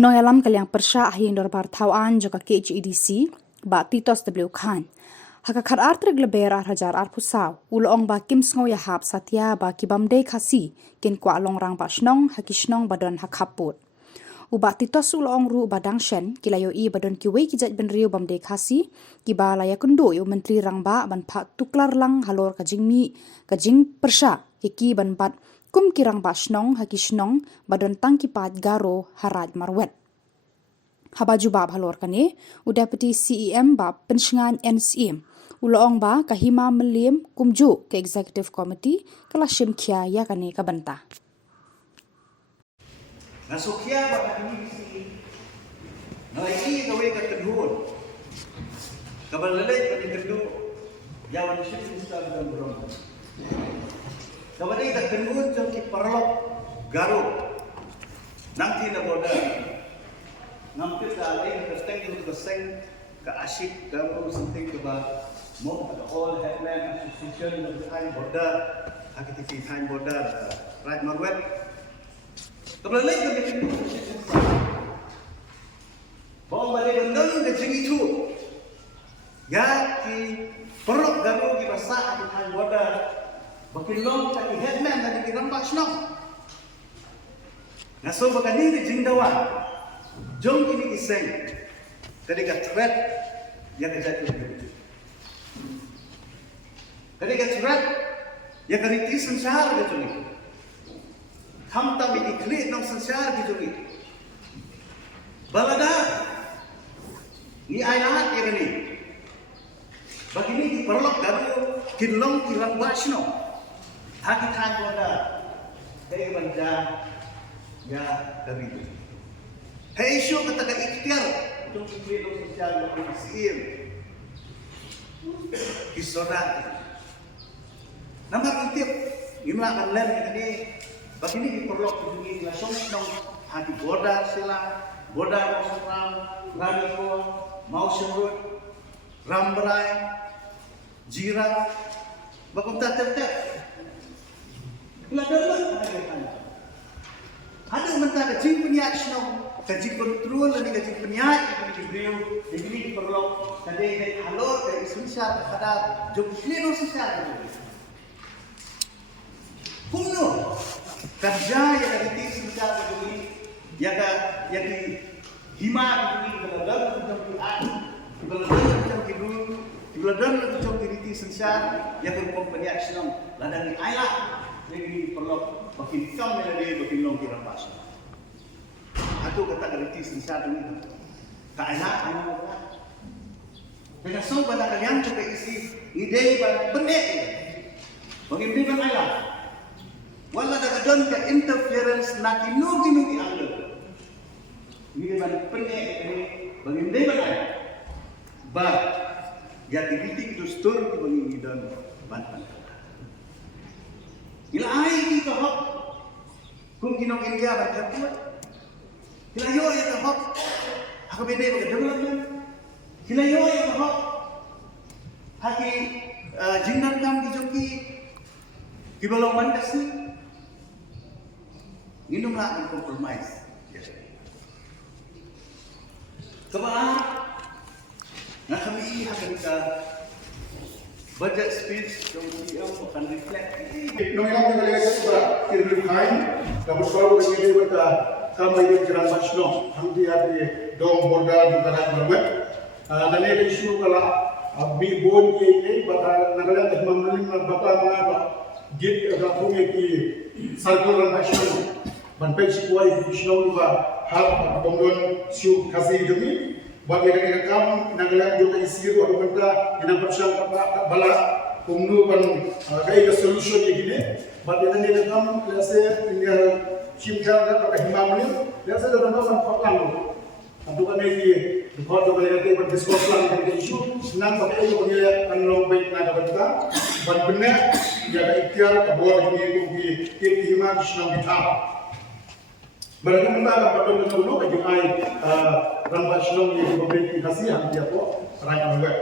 Unong alam kaliang persya ahin dorbar tauan joka KGEDC ba Titos W Khan. Hakakar artreg leber hajar pusau ulong ba kim sngo yahap satya ba kibamde khasi kin kwa longrang ba snong hakisnong badon hakaput. Uba Titos ulong ru badang shen kilayo I badon kiwe kijat benriu bamde khasi kiba laya kundo yo menteri rangba ban pha tuklar lang halor kajing persya ki ban pat kum kirang ba snong hakisnong badon tangkipat garo haraj marwet. Habaju ba halor kane Deputy CEM ba pensingan NCM ulong ba kahima melim kumju ke Executive Committee kalashim kia ya kane kabanta. Nasukia ba kami si Noiki gawe ka kedun. Kabalale ka kedun yawan shi sa dan brom. Kabali ka kedun jom ki parlok garo. Nangti na boda. Nampit ka alay ka teng ka seng ka ashik garo something ba mo ka all headland association of time boda akiti time boda right norway. Kabalay ka kedun bawa balik bendang ke sini tu, ya ki perut garu ki basa ki hal boda, bakin long ki headman tadi ki rampak snok. Naso bakan ni jingdawa, jom kini kiseng, ketika threat yang kejat itu. Ketika threat yang keriti sensar gitu ni, hamta biki klik nong sensar gitu ni. Balada ni ayat yang ini. Begini di perlok garu kilong kilang basno. Haki tang boda. Hei banja ya dari. Hei show kata ka ikhtiar untuk diberi sosial berisiir. Kisoda. Nama kutip gimana akan ler ini. Begini di perlok ini langsung nong hati boda sila. Boda Mosram, Raniko, Mauserut, Rambrai, Jira, bakum tak. Ladala ada mentah kajing penyak snow, kajing kontrol dan kajing penyak itu diberiu, diberi perlu, kadai halor dari susah ada jom klino susah itu. Kuno kerja yang ada susah itu. Ya di hima di beladang macam di beladang macam dulu di beladang macam di sensar yang berkompeni action ladang di ayat lagi perlu makin kam dari makin long kira pas. Aku kata di sensar ini tak ayat anu dengan so pada kalian juga isi ide benek bagaimana ayat wala daga don ka interference na kinugi ando. Ini ban penyek ini bagaimana banai. Ba ya titik dustur bagi dan bantan. Ila ai ki ka hok kum kinong India ban katut. Ila yo ya ka hok aku bede bagi development. Ila yo ya ka hok haki jinnan kam ki joki ki balong bandas ni. Minum lah compromise. Kemarin, nak kami ini akan kita budget speech yang dia akan reflect. Nung ilang nagaligay sa iba, kinulikain, tapos bago kasi kita kamay yung jirang basno, hindi ati dong borda yung kanat marwet. Nanay isu kala, bibon kaya bata nagaligay at mamaling bata mga ba, git agapong ki sarkol ng basno. Banpay si kuway bisno ba hal bongdon siu kasi demi bagi mereka kam nagalan juga isiru atau benda yang bersama bala kumnu ban kai ke solution ini bagi mereka kam lase ini simjan atau himamli lase dalam ban faklan atau kan ini buat mereka itu berdiskusi dengan isu senang pakai itu dia anlong baik nada benda ban benar jaga ikhtiar kebuat ini di himam senang bitar. Berarti kita akan patut dulu bagi rampas nong yang memberi kasih yang dia tu rakyat juga.